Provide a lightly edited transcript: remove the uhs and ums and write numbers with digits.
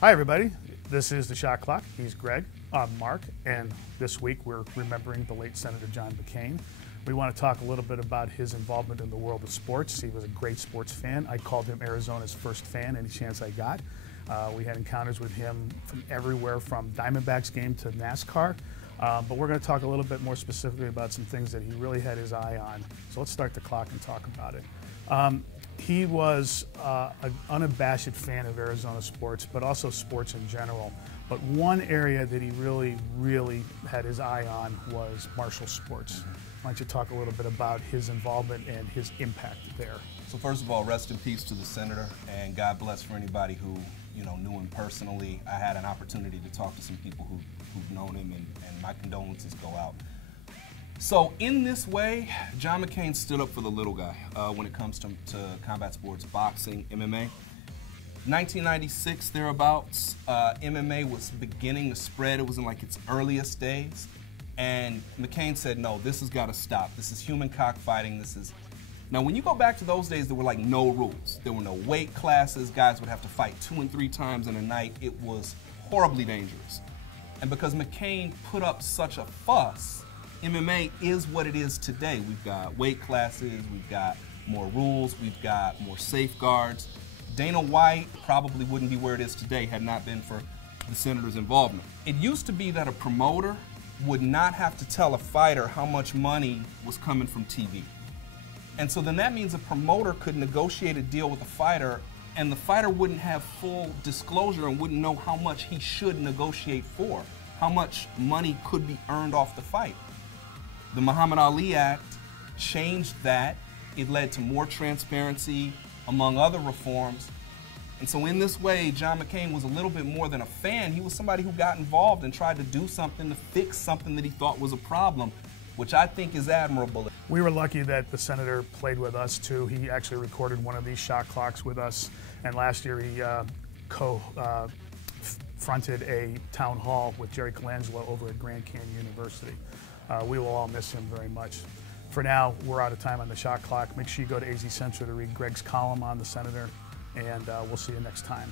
Hi, everybody. This is The Shot Clock. He's Greg. I'm Mark. And this week we're remembering the late Senator John McCain. We want to talk a little bit about his involvement in the world of sports. He was a great sports fan. I called him Arizona's first fan any chance I got. We had encounters with him from everywhere from Diamondbacks game to NASCAR. But we're going to talk a little bit more specifically about some things that he really had his eye on. So let's start the clock and talk about it. He was an unabashed fan of Arizona sports, but also sports in general. But one area that he really had his eye on was martial sports. Why don't you talk a little bit about his involvement and his impact there? So first of all, rest in peace to the senator, and God bless for anybody who knew him personally. I had an opportunity to talk to some people who've known him, and my condolences go out. So in this way, John McCain stood up for the little guy when it comes to combat sports, boxing, MMA. 1996 thereabouts, MMA was beginning to spread. It was in like its earliest days, and McCain said, no, this has got to stop. This is human cockfighting. Now when you go back to those days, there were like no rules. There were no weight classes. Guys would have to fight 2 and 3 times in a night. It was horribly dangerous. And because McCain put up such a fuss, MMA is what it is today. We've got weight classes, we've got more rules, we've got more safeguards. Dana White probably wouldn't be where it is today had not been for the senator's involvement. It used to be that a promoter would not have to tell a fighter how much money was coming from TV. And so then that means a promoter could negotiate a deal with a fighter, and the fighter wouldn't have full disclosure and wouldn't know how much he should negotiate for, how much money could be earned off the fight. The Muhammad Ali Act changed that. It led to more transparency, among other reforms. And so in this way, John McCain was a little bit more than a fan. He was somebody who got involved and tried to do something to fix something that he thought was a problem, which I think is admirable. We were lucky that the senator played with us too. He actually recorded one of these shot clocks with us, and last year he fronted a town hall with Jerry Colangelo over at Grand Canyon University. We will all miss him very much. For now, we're out of time on the shot clock. Make sure you go to AZ Central to read Greg's column on the senator, and we'll see you next time.